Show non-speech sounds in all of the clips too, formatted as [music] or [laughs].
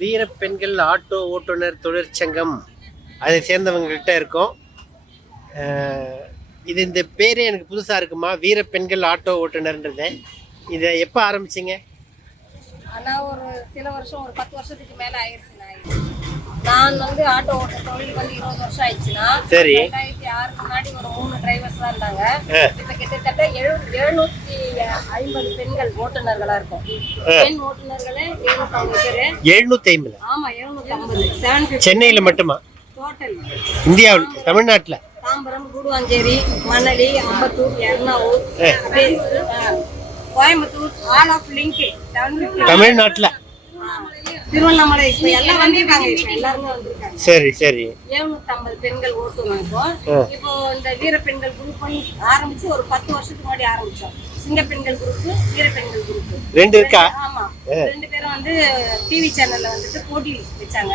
வீர பெண்கள் ஆட்டோ ஓட்டுநர் தொழிற்சங்கம் அதை சேர்ந்தவங்கள்ட்ட இருக்கோம். இது இந்த பேரே எனக்கு புதுசாக இருக்குமா? வீர பெண்கள் ஆட்டோ ஓட்டுநர்ன்றது. இதை எப்போ ஆரம்பிச்சிங்க? ஆனால் ஒரு சில வருஷம் ஒரு பத்து வருஷத்துக்கு மேலே ஆயிடுச்சு நான் நான் வந்து ஆட்டோ ஓட்ட தொழில் வந்து இருபது வருஷம் ஆயிடுச்சுன்னா சரி. ரெண்டாயிரத்தி ஆறு முன்னாடி ஒரு மூணு டிரைவர்ஸ் தான் இருந்தாங்க. இப்ப கிட்டத்தட்ட எழு எழுநூத்தி ஐம்பது பெண்கள் ஓட்டுநர்களா இருக்கும். பெண் ஓட்டுநர்களே எழுநூத்தி ஐம்பது பேரு. எழுநூற்றி ஐம்பது ஆமா எழுநூத்தி ஐம்பது செவன் சென்னையில் மட்டுமா? டோட்டல் இந்தியாவில் தமிழ்நாட்டில்? Tambaram Guduvanchery Manali Ambattur Ernavur Coimbatore all of link. தமிழ்நாட்டில்? திருவண்ணாமலை இப்ப எல்லாம் வந்திருக்காங்க இப்ப எல்லாருமே வந்திருக்காங்க. சரி சரி. எழுநூத்தி ஐம்பது பெண்கள் ஓட்டுவோம் இப்போ. இந்த வீர பெண்கள் குரூப் பண்ணி ஆரம்பிச்சு ஒரு பத்து வருஷத்துக்கு முன்னாடி ஆரம்பிச்சோம். சிங்க பெண்கள் குரூப் வீர பெண்கள் குரூப் ரெண்டு இருக்கா? ஆமா. ரெண்டு பேரும் வந்து டிவி சேனல்ல வந்துட்டு போட்டி வச்சாங்க.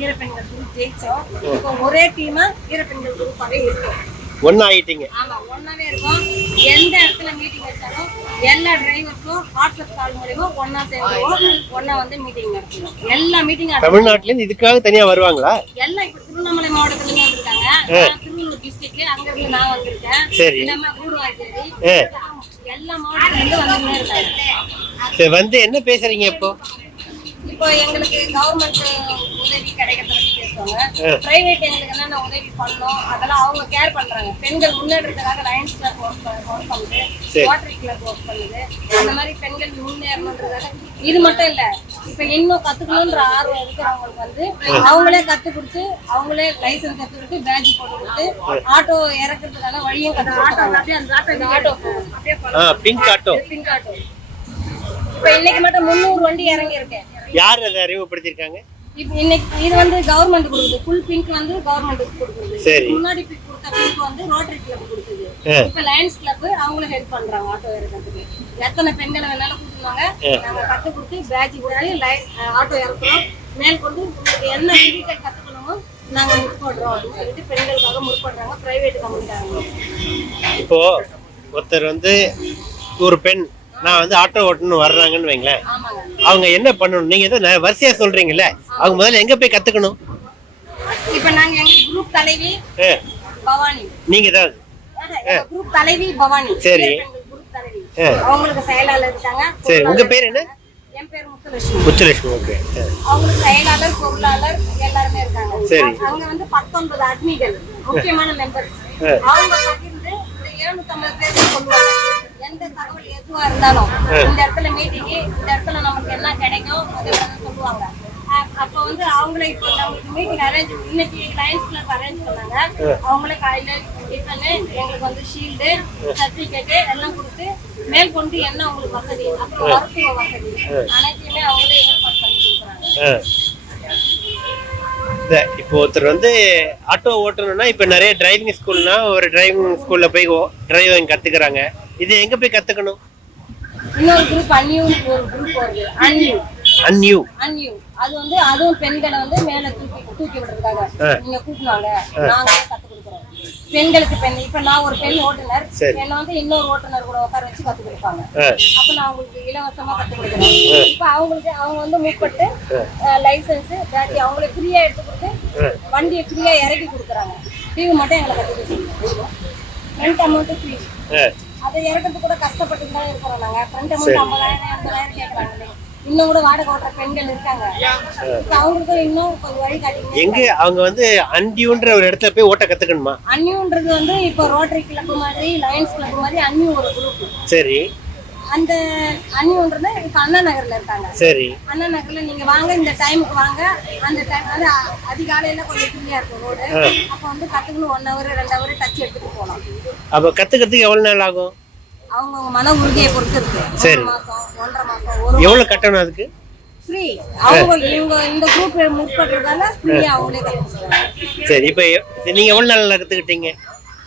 வீர பெண்கள் குரூப் ஜெயிச்சோம். இப்போ ஒரே டீமா வீர பெண்கள் குரூப்பாவே இருக்கும். ஒன்றா ஆகிட்டீங்க ஆமா ஒன்னாவே இருக்கும். எந்த இடத்துல மீட்டிங் வச்சாலும் எல்லா டிரைவர்ஸும் வாட்ஸ்அப் கால் மூலியமா ஒன்னா சேர்ந்துருவோம் ஒன்னா வந்து மீட்டிங் நடத்துவோம் எல்லா மீட்டிங் தமிழ்நாட்டிலேருந்து இதுக்காக தனியாக வருவாங்களா? எல்லாம் இப்ப திருவண்ணாமலை மாவட்டத்துல இருந்து வந்திருக்காங்க நான் திருவள்ளூர் டிஸ்ட்ரிக்ட் அங்க இருந்து நான் வந்திருக்கேன். சரி. நம்ம கூடுவாஞ்சேரி ஆ. எல்லா மாவட்டத்துல இருந்து இருக்காங்க. சரி வந்து என்ன பேசுறீங்க இப்போ? இப்போ எங்களுக்கு கவர்மெண்ட் உதவி கிடைக்கிறத பத்தி பேசுவாங்க. பிரைவேட் எங்களுக்கு என்னென்ன உதவி பண்ணணும் அதெல்லாம் அவங்க கேர் பண்றாங்க. பெண்கள் முன்னேற்றத்துக்காக லயன்ஸ் கிளப் ஒர்க் ஒர்க் பண்ணுது. வாட்டரி கிளப் ஒர்க் பண்ணுது. அந்த மாதிரி பெண்கள் முன்னேறணுன்றதுக்காக இது மட்டும் இல்ல இப்ப இன்னும் கத்துக்கணுன்ற ஆர்வம் இருக்கிறவங்களுக்கு வந்து அவங்களே கத்து கொடுத்து அவங்களே லைசன்ஸ் எடுத்து கொடுத்து பேட்ச் போட்டு கொடுத்து ஆட்டோ இறக்குறதுக்கான வழியும் கத்து ஆட்டோ அப்படியே ஆ பிங்க் ஆட்டோ பிங்க் ஆட்டோ இப்ப இன்னைக்கு மட்டும் முந்நூறு வண்டி இறங்கி இருக்கேன் யார் அதை அறிமுகப்படுத்தியிருக்காங்க? இன்னைக்கு இது வந்து கவர்மெண்ட் கொடுக்குது. ஃபுல் பிங்க் வந்து கவர்மெண்ட் கொடுக்குது. சரி. முன்னாடி பிங்க் கொடுத்த பிங்க் வந்து ரோட்டரி கிளப் கொடுக்குது. இப்ப லயன்ஸ் கிளப் அவங்களும் ஹெல்ப் பண்றாங்க ஆட்டோ இறக்கிறதுக்கு. எத்தனை பெண்களை வேணாலும் கூட்டுவாங்க நாங்க கத்து கொடுத்து பேட்ச் கொடுத்து லை- ஆட்டோ இறக்குறோம். மேல் கொண்டு உங்களுக்கு என்ன வெஹிக்கல் கத்துக்கணுமோ நாங்க முற்படுறோம் அப்படின்னு சொல்லிட்டு பெண்களுக்காக முற்படுறாங்க. பிரைவேட் கம்பெனிக்காரங்க இப்போ ஒருத்தர் வந்து ஒரு பெண் நான் வந்து ஆட்டோ ஓட்டணும் வர்றாங்கன்னு வைங்களேன். அவங்க என்ன பண்ணணும்? நீங்க ந- வரிசையா சொல்றீங்கல்ல. அவங்க முதல்ல எங்க போய் கத்துக்கணும்? இப்ப நாங்க எங்க குரூப் தலைவி பவானி. நீங்க ஏதாவது? குரூப் தலைவி பவானி. சரி. அவங்களுக்கு செயலாளர் இருக்காங்க. சரி உங்க பேர் என்ன? என் பேர் முத்துலட்சுமி. முத்துலட்சுமி ஓகே. அவங்களுக்கு செயலாளர் பொருளாளர் எல்லாருமே இருக்காங்க. சரி. அங்க வந்து பத்தொன்பது அட்மிகள் முக்கியமான மெம்பர்ஸ் ஆ. அவங்க பகிர்ந்து இந்த எழுநூத்தி ஐம்பது பேருக்கு சொல்லுவாங்க எந்த தகவல் எதுவா இருந்தாலும் இந்த இடத்துல மீட்டிங் இந்த இடத்துல நமக்கு என்ன கிடைக்கும் அது சொல்லுவாங்க. அப்ப வந்து அவங்களே இப்போ நம்மளுக்கு மீட்டிங் அரேஞ்ச் இன்னைக்கு லயன்ஸ் கிளப் அரேஞ்ச் பண்ணாங்க. அவங்களே காலையில டிஃபனு எங்களுக்கு வந்து ஷீல்டு சர்டிபிகேட் எல்லாம் கொடுத்து மேல் கொண்டு என்ன உங்களுக்கு வசதி அப்புறம் மருத்துவ வசதி. அனைத்தையுமே அவங்களே ஏற்பாடு பண்ணி கொடுக்குறாங்க. இப்போ ஒருத்தர் வந்து ஆட்டோ ஓட்டணும்னா இப்போ நிறைய டிரைவிங் ஸ்கூல்னா ஒரு டிரைவிங் ஸ்கூல்ல போய் டிரைவிங் கத்துக்கிறாங்க. இது எங்க போய் கத்துக்கணும்? இன்னொரு குரூப் அன்யூ ஒரு குரூப் வருது. அன்யூ அன்யூ அன்யூ அது வந்து அதுவும் பெண்களை வந்து மேல தூக்கி தூக்கி விடுறதுக்காக நீங்க கூப்பிடுவாங்க நாங்களே கத்து கொடுக்குறோம். பெண்களுக்கு பெண் இப்ப நான் ஒரு பெண் ஓட்டுநர். என்ன வந்து இன்னொரு ஓட்டுநர் கூட உட்கார வச்சு கத்து கொடுப்பாங்க. அப்ப நான் அவங்களுக்கு இலவசமா கத்து கொடுக்குறேன். இப்ப அவங்களுக்கு அவங்க வந்து முற்பட்டு லைசன்ஸ் பேட்டரி அவங்களே ஃப்ரீயா எடுத்து கொடுத்து வண்டியை ஃப்ரீயா இறக்கி கொடுக்குறாங்க. டிவி மட்டும் எங்களை கத்து கொடுக்குறாங்க ஃப்ரண்ட் அமௌண்ட் ஃப்ரீ. அதை இறக்கிறதுக்கு கூட கஷ்டப்பட்டு தான் இருக்கிறோம் நாங்க. ஃப்ரண்ட் அமௌண்ட் ஐம்பதாயிரம் எண்பதாயிரம் கேட்கறாங்களே இன்னும் கூட வாடகை ஓட்டுற பெண்கள் இருக்காங்க. அவங்களுக்கு இன்னும் கொஞ்சம் வழி காட்டிங்க எங்க அவங்க வந்து அன்டியூன்ற ஒரு இடத்துல போய் ஓட்ட கத்துக்கணுமா? அன்யூன்றது வந்து இப்போ ரோட்டரி கிளப் மாதிரி லயன்ஸ் கிளப் மாதிரி அன்யூ ஒரு குரூப் சரி. அந்த அன்யூன்றது இப்போ அண்ணா நகர்ல இருக்காங்க. சரி. அண்ணா நகர்ல நீங்க வாங்க இந்த டைமுக்கு வாங்க. அந்த டைம் வந்து அதிகாலையில கொஞ்சம் ஃப்ரீயா இருக்கும் ரோடு அப்போ வந்து கத்துக்கணும் ஒன் ஹவர் ரெண்டு ஹவர் டச் எடுத்துட்டு போகலாம் அப்ப கத்துக்கிறதுக்கு எவ்வளவு நாள் ஆகும்? அவங்கவுங்க மன உறுதியை பொறுத்து இருக்கு. சரி. மாசம் ஒன்றரை மாசம் ஒரு எவ்வளவு கட்டணும் அதுக்கு? ஃப்ரீ அவங்க இவங்க இந்த குரூப் முற்படுறதால ஃப்ரீயா அவங்களே கற்றுக்கிறாங்க சரி இப்ப எ- நீங்க எவ்வளவு நாள் கத்துக்கிட்டீங்க?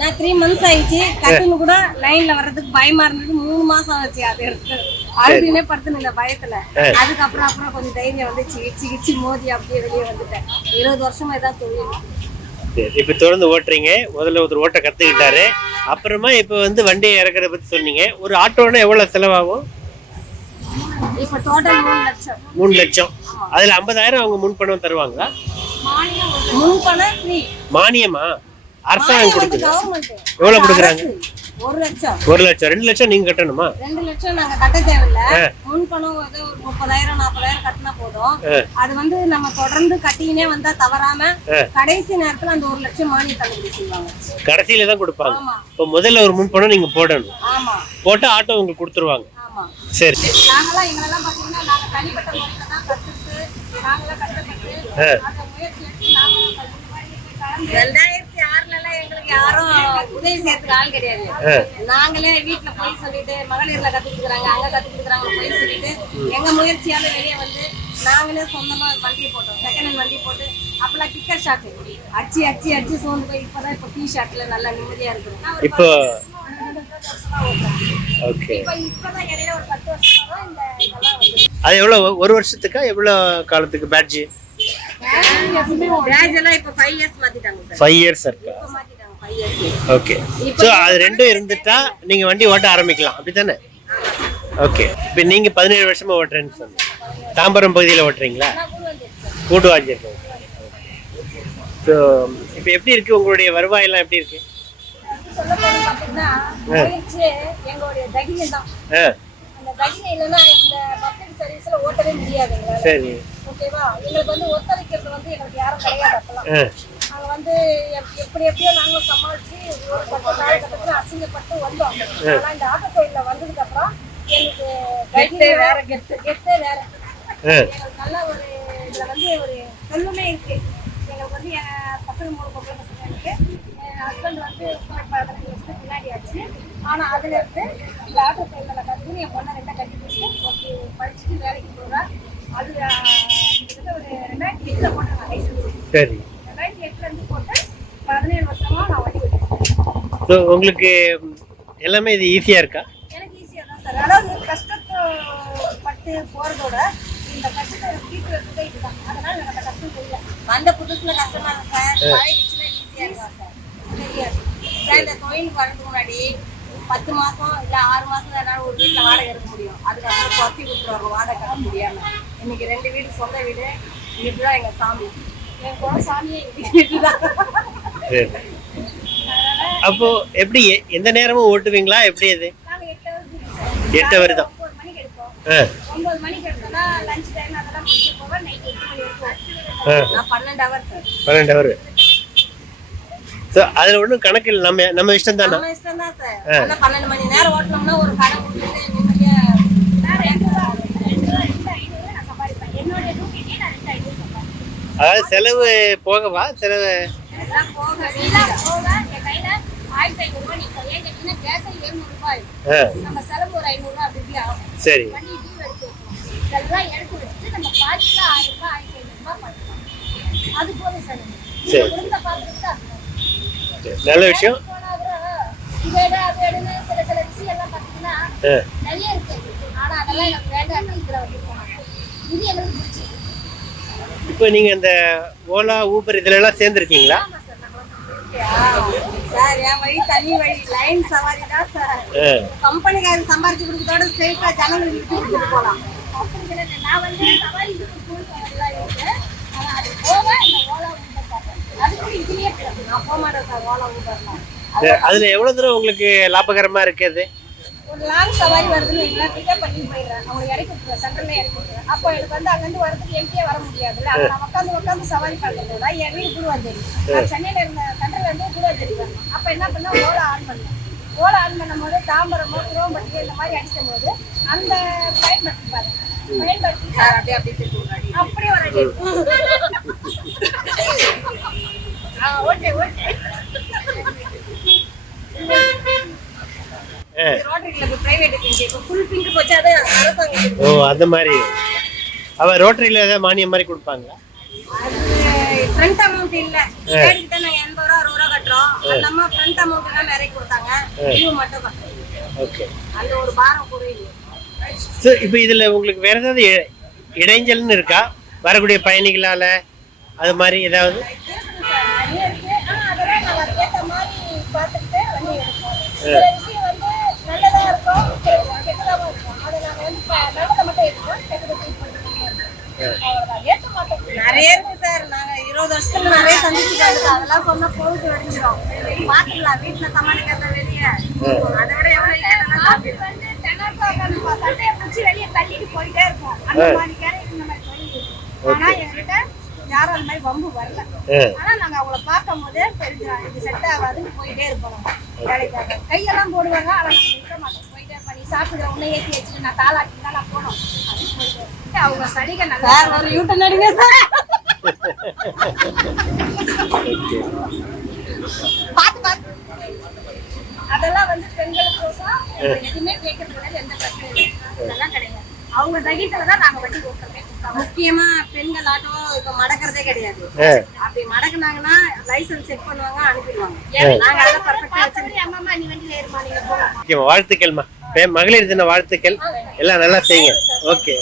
நான் த்ரீ மந்த்ஸ் ஆயிடுச்சு. கத்துன்னு கூட லைன்ல வர்றதுக்கு பயமா இருந்தது. மூணு மாசம் ஆச்சு அது எடுத்து. அழுதுனே படுத்துன இந்த பயத்துல. அதுக்கப்புறம் அப்புறம் கொஞ்சம் தைரியம் வந்துச்சு. இச்சி இச்சி மோதி அப்படியே வெளியே வந்துட்டேன். இருபது வருஷமா இதான் தொழில் இப்ப தொடர்ந்து ஓட்டுறீங்க. முதல்ல ஒருத்தர் ஓட்ட கத்துக்கிட்டாரு. அப்புறமா இப்ப வந்து வண்டியை இறக்குறத பத்தி சொன்னீங்க. ஒரு ஆட்டோனா எவ்வளவு செலவாகும்? இப்ப டோட்டல் மூணு லட்சம். மூணு லட்சம். அதுல ஐம்பதாயிரம் அவங்க முன் பணம் தருவாங்களா முன் பணம் ஃப்ரீ மானியமா? அரசாங்கம் கொடுக்குது. எவ்வளவு கொடுக்குறாங்க? ஒரு லட்சம். ஒரு லட்சம் ரெண்டு லட்சம் நீங்க கட்டணுமா? ரெண்டு லட்சம் நாங்க கட்ட தேவையில்ல. முன் பணம் ஏதோ ஒரு முப்பதாயிரம் நாற்பதாயிரம் கட்டினா போதும். அது வந்து நம்ம தொடர்ந்து கட்டினே வந்தா தவறாம கடைசி நேரத்துல அந்த ஒரு லட்சம் மானிய தள்ளுபடி செய்வாங்க. கடைசியில தான் கொடுப்பாங்க. இப்போ முதல்ல ஒரு முன் பணம் நீங்க போடணும். ஆமா. போட்டா ஆட்டோ உங்களுக்கு கொடுத்துருவாங்க. சரி. எங்களெல்லாம் பாத்தீங்கன்னா நாங்க தனிப்பட்ட முறையில தான் கத்துட்டு நாங்களாம் கஷ்டப்பட்டு அந்த முயற்சி எடுத்து நாங்களும் இந்த மாதிரி போய் கலந்து ரெண்டாயிரத்தி ஆறுல எல்லாம் எங்களுக்கு யாரும் உதவி செய்யறதுக்கு ஆள் கிடையாது. நாங்களே வீட்டுல போய் சொல்லிட்டு மகளிர்ல கத்து கொடுக்குறாங்க அங்க கத்து கொடுக்குறாங்க போய் சொல்லிட்டு எங்க முயற்சியால வெளியே வந்து நாங்களே சொந்தமா வண்டியை போட்டோம். செகண்ட் ஹேண்ட் வண்டி போட்டு அப்பெல்லாம் கிக்கர் ஷாட் அடிச்சு அடிச்சு அடிச்சு சோர்ந்து போய் இப்பதான் இப்ப டீ ஷாட்ல நல்லா நிம்மதியா ஒரு இப்போ. ஓகே. அது எவ்வளோ ஒரு வருஷத்துக்கா எவ்வளோ காலத்துக்கு பேட்ஜ்? ஃபைவ் இயர்ஸ் இருக்கா? ஓகே ஸோ அது ரெண்டும் இருந்துட்டா நீங்க வண்டி ஓட்ட ஆரம்பிக்கலாம். அப்படித்தானே? ஓகே இப்போ நீங்க பதினேழு வருஷமா ஓட்டுறேன்னு சொன்னீங்க. தாம்பரம் பகுதியில் ஓட்டுறீங்களா? நான் கூட வந்துருச்சு சார் கூட்டுவாஞ்சி ஸோ இப்போ எப்படி இருக்கு உங்களுடைய வருவாயெல்லாம் எப்படி இருக்கு? சரி. ஓகேவா? எங்களுக்கு வந்து ஒத்துழைக்கிறது வந்து எங்களுக்கு யாரும் கிடையாது அப்பெல்லாம். ஆ. நாங்க வந்து எப்- எப்படி எப்படியோ நாங்க சமாளிச்சு ஒரு பத்து காலகட்டத்துல அசிங்கப்பட்டு வந்தோம். ஆனா இந்த ஆட்டோ தொழில வந்ததுக்கு அப்புறம் எனக்கு வேற கெத்து. கெத்தே வேற. எங்களுக்கு நல்ல ஒரு இதுல வந்து ஒரு செல்வமே இருக்கு. எங்களுக்கு வந்து என் பசங்க மூணு பொம்பளை பசங்க இருக்கு. என் ஹஸ்பண்ட் வந்து பதினஞ்சு வருஷத்துக்கு பின்னாடி ஆச்சு. ஆனா அதுல இருந்து இந்த ஆட்டோ தொழில கற்றுன்னு என் பொண்ணை ரெண்டா கட்டி வச்சுட்டு படிச்சுட்டு வேலைக்கு போறா. அது ஒரு ரெண்டாயிரத்தி எட்டுல போட்டேன் லைசன்ஸ் சரி. ரெண்டாயிரத்தி எட்டுல இருந்து போட்டு பதினேழு வருஷமா நான் வண்டி ஓட்டிருக்கேன் ஸோ உங்களுக்கு எல்லாமே இது ஈஸியாக இருக்கா? எனக்கு ஈஸியா தான் சார் அதாவது கஷ்டத்தை பட்டு போறதோட இந்த கஷ்டத்தை தீர்க்கிறதுக்கு இதுதான். அதனால எனக்கு கஷ்டம் தெரியல. வந்த புதுசுல கஷ்டமா இருக்கும் சார் பழகிச்சுன்னா ஈஸியா இருக்கும் சார் தெரியாது. சார் இந்த தொழிலுக்கு வரதுக்கு முன்னாடி பத்து மாசம் இல்ல ஆறு மாசம் தான் என்னால ஒரு வீட்டுல வாடகை இருக்க முடியும். அதுக்கப்புறம் குறைச்சி கொடுத்துருவாங்க வாடகை கட்ட முடியாம. இன்னைக்கு ரெண்டு வீடு சொந்த வீடு இதுதான் எங்க சாமி. என் சாமியே [laughs] அப்போ எப்படி எந்த நேரமும் ஓட்டுவீங்களா? எப்படி அது? எட்டு hour தான். ஒன்பது மணிக்கு எடுப்போம். ஆ. ஒன்பது மணிக்கு எடுத்தோம்னா லஞ்ச் டைம் அதெல்லாம் முடிச்சு போக நைட் எட்டு மணி ஆ. வரைக்கும் நான் பன்னெண்டு ஹவர் சார் பன்னெண்டு ஹவர் ஸோ அதில் ஒன்றும் கணக்கு இல்லை. நம்ம நம்ம இஷ்டம் தானே நம்ம இஷ்டம் தான் சார் ஆனா பன்னெண்டு மணி நேரம் ஓட்டணும்னா ஒரு கடை கொடுத்துட்டு ஐநூறு ரூபாய் பண்ணிக்கலாம் அது போதும் சார். சரி. நல்ல விஷயம். நிறைய இருக்கு. ஆனா அதெல்லாம் வேண்டாம் இதுல வந்து இது எங்களுக்கு பிடிச்சிருக்கு. இப்போ நீங்கள் இந்த ஓலா ஊபர் இதுல எல்லாம் சேர்ந்துருக்கீங்களா சார் என் வழி தனி வழி லைன் சவாரி தான் சார். கம்பெனிக்காரங்க சம்பாரிச்சு கொடுக்கறதோட ஸ்ட்ரெயிட்டா ஜனங்களுக்கு கொடுத்துட்டு போலாம் அப்படி கிடையாது நான் வந்து சவாரி ஸ்கூல் சவாரிலாம் இருக்கு. ஆனா அது போக இந்த ஓலா ஊபர் பார்த்தேன் அதுக்கு இதுலயே போயிடும். நான் போக மாட்டேன் சார் ஓலா ஊபர்லாம். சரி. அதுல எவ்வளவு தூரம் உங்களுக்கு லாபகரமா இருக்குது லாங் சவாரி வருதுன்னு வைங்களேன் பிக்கப் பண்ணி போயிடுறேன். அவங்க இறக்கி விட்டுருவேன் சென்டர்ல இறக்கி விட்டுருவேன் அப்போ எனக்கு வந்து அங்கேருந்து வரதுக்கு எம்டியே வர முடியாதுல்ல. அங்க நான் உட்காந்து உட்காந்து சவாரி பண்ணுறதோட என் வீடு குருவாஞ்சேரி நான் சென்னையில இருந்த சென்டர்ல இருந்து குருவாஞ்சேரி வரணும் அப்போ என்ன பண்ணேன்? ஓலா ஆன் பண்ணேன். ஓலா ஆன் பண்ணும்போது தாம்பரமோ குரோம்பட்டி இந்த மாதிரி அடிக்கும் போது அந்த பயன்படுத்தி பாருங்க. பயன்படுத்தி அப்படியே அப்படியே அப்படியே ஒரு அடி. ஓகே ஓகே ஓ அந்த மாதிரி. அவ ரோட்டரியில ஏதாவது மானியம் மாதிரி கொடுப்பாங்களா? ஃப்ரண்ட் அமௌண்ட் இல்ல. ஸ்டேட் கிட்ட நாங்க எண்பது ரூபா அறுபது ரூபா கட்டுறோம். அந்த அம்மா ஃப்ரண்ட் அமௌண்ட் எல்லாம் நிறைய கொடுத்தாங்க. டியூ மட்டும் கட்டுறோம் ஓகே. அந்த ஒரு பாரம் குறையுது ஸோ இப்போ இதில் உங்களுக்கு வேற ஏதாவது இடைஞ்சல்னு இருக்கா? வரக்கூடிய பயணிகளால அது மாதிரி ஏதாவது? அதெல்லாம் இருக்கும் நிறைய இருக்கு சார். நாங்கள் இருபது வருஷத்துக்கு நிறைய சந்திச்சுக்காரு அதெல்லாம் சொன்னால் பொழுது வெடிஞ்சிடும் பார்த்துக்கலாம். வீட்டில் சமாளிக்கிறத வெளியே அதை சட்டையை பிடிச்சி வெளியே தள்ளிட்டு போயிட்டே இருப்போம் அந்த மாதிரி கேரை இந்த மாதிரி யாரும் அந்த மாதிரி வம்பு வரல. ஆனா நாங்க அவங்கள பார்க்கும் போதே தெரிஞ்சிடும். இது செட் ஆகாதுன்னு போயிட்டே இருப்போம். கையெல்லாம் போடுவாங்க. ஆனா நாங்க விட மாட்டோம் போயிட்டே நீ சாப்பிடுற உன்னை ஏற்றி வச்சுட்டு நான் தாளாட்டி தான் நான் போனோம். அவங்க சடிகை நல்லா சார் ஒரு யூட்டன் அடிங்க சார். பார்த்து பார்த்து அதெல்லாம் வந்து பெண்களுக்கோசம் எதுவுமே கேட்கறது கிடையாது எந்த பிரச்சனையும் இல்லை. அதெல்லாம் கிடையாது. அவங்க தகித்துல தான் நாங்க வண்டி ஓட்டுறதே முக்கியமா பெண்கள் ஆட்டோ இப்ப மடக்கிறதே கிடையாது. அப்படி மடக்குனாங்கன்னா லைசென்ஸ் செக் பண்ணுவாங்க அனுப்பிடுவாங்க. வாழ்த்துக்கள்மா. மகளிர் தின வாழ்த்துக்கள். எல்லாம் நல்லா செய்யுங்க. ஓகே.